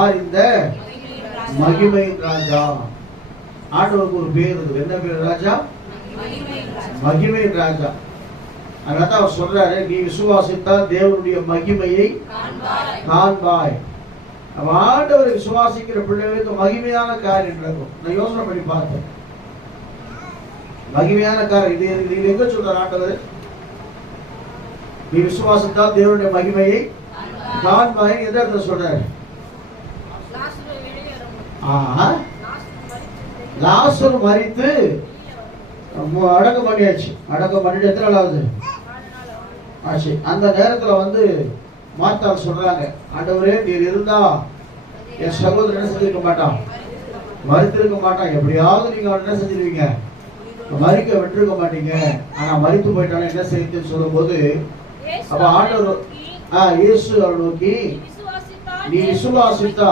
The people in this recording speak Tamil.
இந்த மகிமையின் ராஜா. ஆண்டவருக்கு ஒரு பேர் இருக்கு. என்ன பேர்? ராஜா, மகிமையின் ராஜா. அதனால அவர் சொல்றாரு, நீ விசுவாசித்தால் தேவனுடைய மகிமையை காண்பாய். ஆண்டவரை விசுவாசிக்கிற பிள்ளைகளுக்கு மகிமையான காரியம் நடக்கும். நான் யோசனை பண்ணி பார்த்தேன். மகிமையான காரியம் இது எங்க சொல்ற ஆண்டவர்? நீ விசுவாசித்தால் தேவனுடைய மகிமையை காண்பாய். எந்த இடத்துல சொல்றாரு? லாசரு மரித்து அடக்கம் பண்ணியாச்சு. அடக்கம் பண்ணிட்டு எத்தனை நாள் ஆகுது ஆச்சு. அந்த நேரத்துல மார்த்தாள் சொல்றாங்க, ஆண்டவரே நீர் இருந்தா என் சகோதரன் என்ன செஞ்சிருக்க மாட்டான், மரித்திருக்க மாட்டான். எப்படியாவது நீங்க அவன் என்ன செஞ்சிருவீங்க, மரிக்க விட்டுருக்க மாட்டீங்க. ஆனா மரித்து போயிட்டாலும் என்ன செய்யுதுன்னு சொல்லும் போது, அப்ப ஆண்டவர் இயேசு அவரை நோக்கி, நீ விசுவாசித்தா